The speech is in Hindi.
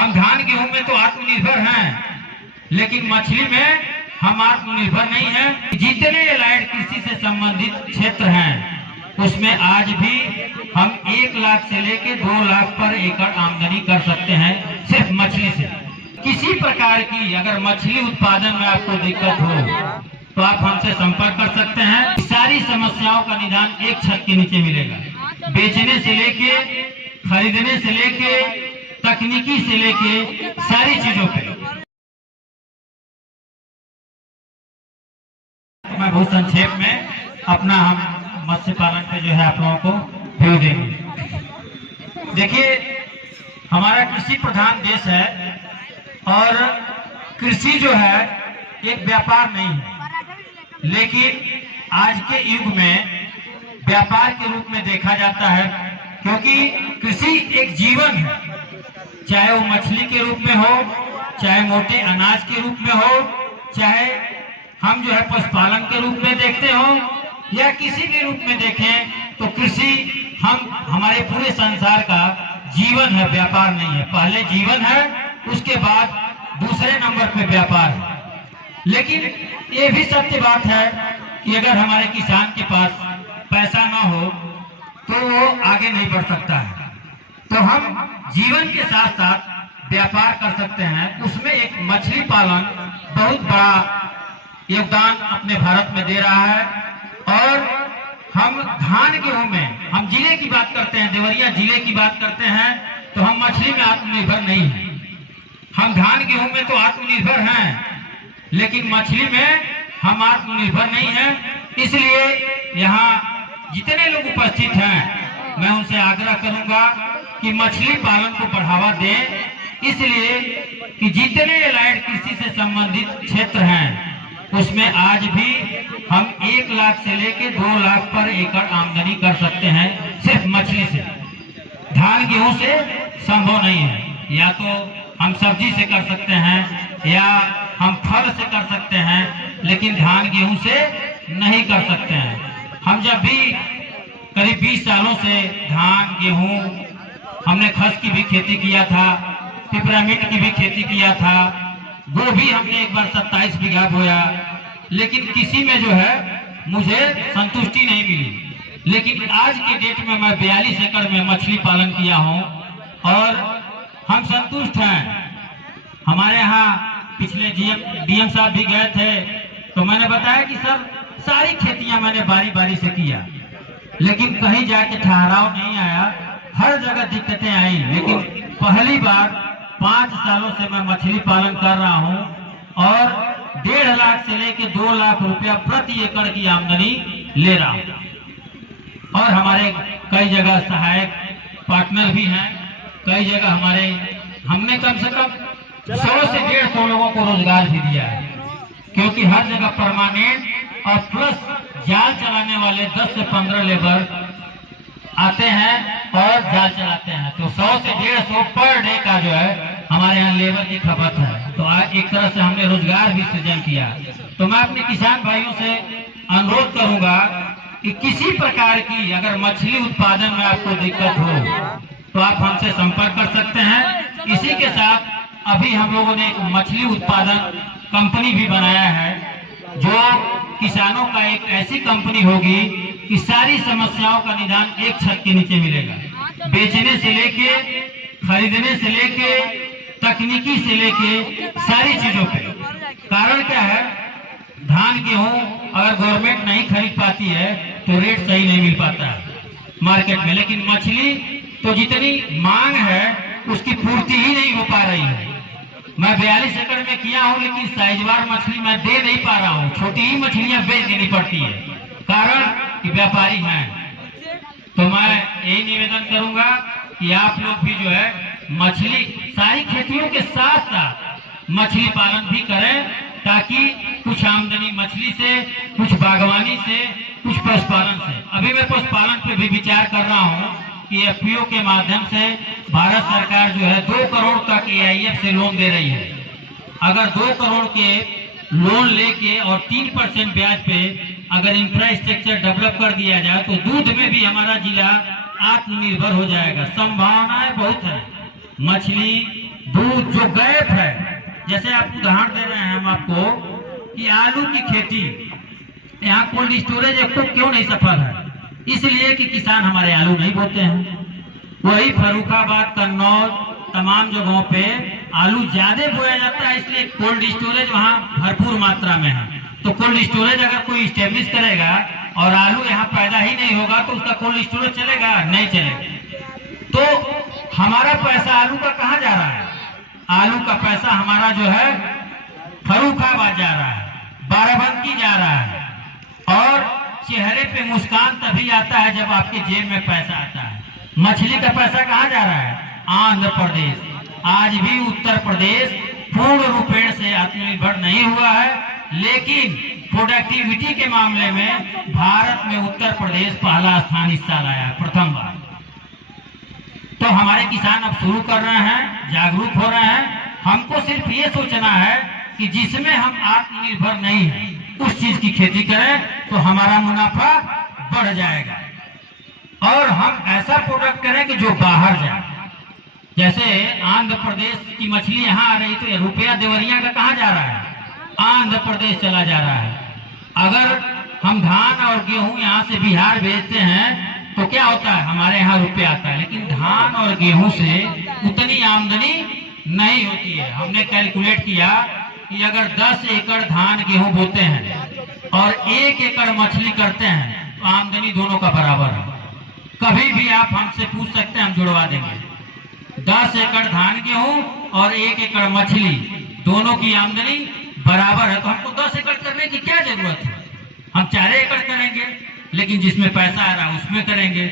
हम धान गेहूं में तो आत्मनिर्भर हैं, लेकिन मछली में हम आत्मनिर्भर नहीं हैं। जितने एलाइड कृषि से संबंधित क्षेत्र हैं उसमें आज भी हम 1 लाख से लेके 2 लाख पर एकड़ आमदनी कर सकते हैं सिर्फ मछली से। किसी प्रकार की अगर मछली उत्पादन में आपको दिक्कत हो तो आप हमसे संपर्क कर सकते हैं। सारी समस्याओं का निदान एक छत के नीचे मिलेगा। बेचने से लेके, खरीदने से लेके, तकनीकी से लेके सारी चीजों पे। मैं बहुत संक्षेप में अपना हम मत्स्य पालन पे जो है आप लोगों को व्यू देंगे। देखिए, हमारा कृषि प्रधान देश है और कृषि जो है एक व्यापार नहीं है, लेकिन आज के युग में व्यापार के रूप में देखा जाता है, क्योंकि कृषि एक जीवन है। चाहे वो मछली के रूप में हो, चाहे मोटे अनाज के रूप में हो, चाहे हम जो है पशुपालन के रूप में देखते हो या किसी भी रूप में देखें, तो कृषि हमारे पूरे संसार का जीवन है, व्यापार नहीं है। पहले जीवन है, उसके बाद दूसरे नंबर पे व्यापार है। लेकिन ये भी सत्य बात है कि अगर हमारे किसान के पास पैसा ना हो तो वो आगे नहीं बढ़ सकता है। तो हम जीवन के साथ साथ व्यापार कर सकते हैं। उसमें एक मछली पालन बहुत बड़ा योगदान अपने भारत में दे रहा है। और हम धान गेहूं में, हम जिले की बात करते हैं, देवरिया जिले की बात करते हैं, तो हम मछली में आत्मनिर्भर नहीं है। हम धान गेहूं में तो आत्मनिर्भर हैं, लेकिन मछली में हम आत्मनिर्भर नहीं हैं। इसलिए यहाँ जितने लोग उपस्थित हैं, मैं उनसे आग्रह करूंगा कि मछली पालन को बढ़ावा दें, इसलिए कि जितने एलाइड कृषि से संबंधित क्षेत्र हैं उसमें आज भी हम 1 लाख से लेके 2 लाख पर एकड़ आमदनी कर सकते हैं सिर्फ मछली से। धान गेहूं से संभव नहीं है। या तो हम सब्जी से कर सकते हैं या हम फल से कर सकते हैं, लेकिन धान गेहूं से नहीं कर सकते हैं। हम जब भी करीब 20 सालों से धान गेहूं, हमने खस की भी खेती किया था, पिपरामिड की भी खेती किया था, गोभी हमने एक बार 27 बीघा बोया, लेकिन किसी में जो है मुझे संतुष्टि नहीं मिली। लेकिन आज के डेट में मैं 42 एकड़ में मछली पालन किया हूं और हम संतुष्ट हैं। हमारे यहाँ पिछले डीएम साहब भी गए थे, तो मैंने बताया कि सर सारी खेतियां मैंने बारी बारी से किया, लेकिन कहीं जाके ठहराव नहीं आया, हर जगह दिक्कतें आई। लेकिन पहली बार 5 सालों से मैं मछली पालन कर रहा हूं और 1.5 लाख से लेके 2 लाख रुपया प्रति एकड़ की आमदनी ले रहा हूं। और हमारे कई जगह सहायक पार्टनर भी हैं, कई जगह हमने कम से कम 100 से 150 लोगों को रोजगार भी दिया है, क्योंकि हर जगह परमानेंट और प्लस जाल चलाने वाले 10 से 15 लेबर आते हैं और जाल चलाते हैं। तो 100 से 150 पर डे का जो है हमारे यहाँ लेबर की खपत है। तो आज एक तरह से हमने रोजगार भी सृजन किया। तो मैं अपने किसान भाइयों से अनुरोध करूंगा कि किसी प्रकार की अगर मछली उत्पादन में आपको दिक्कत हो तो आप हमसे संपर्क कर सकते हैं। इसी के साथ अभी हम लोगों ने एक मछली उत्पादन कंपनी भी बनाया है, जो किसानों का एक ऐसी कंपनी होगी कि सारी समस्याओं का निदान एक छत के नीचे मिलेगा। बेचने से लेके, खरीदने से लेके, तकनीकी से लेके सारी चीजों पे। कारण क्या है, धान गेहूं अगर गवर्नमेंट नहीं खरीद पाती है तो रेट सही नहीं मिल पाता है मार्केट में, लेकिन मछली तो जितनी मांग है उसकी पूर्ति ही नहीं हो पा रही है। मैं 42 एकड़ में किया हूं, लेकिन साइजवार मछली मैं दे नहीं पा रहा हूं। छोटी ही मछलियां बेच देनी पड़ती है, कारण कि व्यापारी हैं। तो मैं यही निवेदन करूंगा कि आप लोग भी जो है मछली सारी खेतियों के साथ साथ मछली पालन भी करें, ताकि कुछ आमदनी मछली से, कुछ बागवानी से, कुछ पशुपालन से। अभी मैं पशुपालन पे भी विचार कर रहा हूँ कि एफपीओ के माध्यम से भारत सरकार जो है 2 करोड़ तक एआईएफ से लोन दे रही है। अगर 2 करोड़ के लोन लेके और 3% ब्याज पे अगर इंफ्रास्ट्रक्चर डेवलप कर दिया जाए तो दूध में भी हमारा जिला आत्मनिर्भर हो जाएगा। संभावनाएं बहुत है, मछली, जो गैप है, जैसे आप उदाहरण दे रहे हैं हम आपको कि आलू की खेती यहाँ कोल्ड स्टोरेज आपको क्यों नहीं सफल है, इसलिए कि किसान हमारे आलू नहीं बोते हैं। वही फर्रुखाबाद, कन्नौज, तमाम जगहों पे आलू ज्यादा बोया जाता है, इसलिए कोल्ड स्टोरेज वहाँ भरपूर मात्रा में है। तो कोल्ड स्टोरेज अगर कोई स्टेब्लिश करेगा और आलू यहाँ पैदा ही नहीं होगा तो उसका कोल्ड स्टोरेज चलेगा? नहीं चलेगा। तो हमारा पैसा आलू का कहाँ जा रहा है? आलू का पैसा हमारा जो है फर्रुखाबाद जा रहा है, बाराबंकी जा रहा है। और चेहरे पे मुस्कान तभी आता है जब आपके जेब में पैसा आता है। मछली का पैसा कहाँ जा रहा है? आंध्र प्रदेश। आज भी उत्तर प्रदेश पूर्ण रूपेण से आत्मनिर्भर नहीं हुआ है, लेकिन प्रोडक्टिविटी के मामले में भारत में उत्तर प्रदेश पहला स्थान इस साल आया, प्रथम बार। तो हमारे किसान अब शुरू कर रहे हैं, जागरूक हो रहे हैं। हमको सिर्फ ये सोचना है कि जिसमें हम आत्मनिर्भर नहीं है उस चीज की खेती करें तो हमारा मुनाफा बढ़ जाएगा। और हम ऐसा प्रोडक्ट करें कि जो बाहर जाए। जैसे आंध्र प्रदेश की मछली यहाँ आ रही तो रुपया देवरिया का कहाँ जा रहा है? आंध्र प्रदेश चला जा रहा है। अगर हम धान और गेहूं यहाँ से बिहार भेजते हैं तो क्या होता है? हमारे यहाँ रुपया आता है, लेकिन धान और गेहूं से उतनी आमदनी नहीं होती है। हमने कैलकुलेट किया कि अगर 10 एकड़ धान गेहूं बोते हैं और 1 एकड़ मछली करते हैं तो आमदनी दोनों का बराबर है। कभी भी आप हमसे पूछ सकते हैं, हम जुड़वा देंगे। 10 एकड़ धान गेहूं और 1 एकड़ मछली, दोनों की आमदनी बराबर है। तो हमको 10 एकड़ करने की क्या जरूरत है? हम 4 एकड़ करेंगे, लेकिन जिसमें पैसा आ रहा है उसमें करेंगे।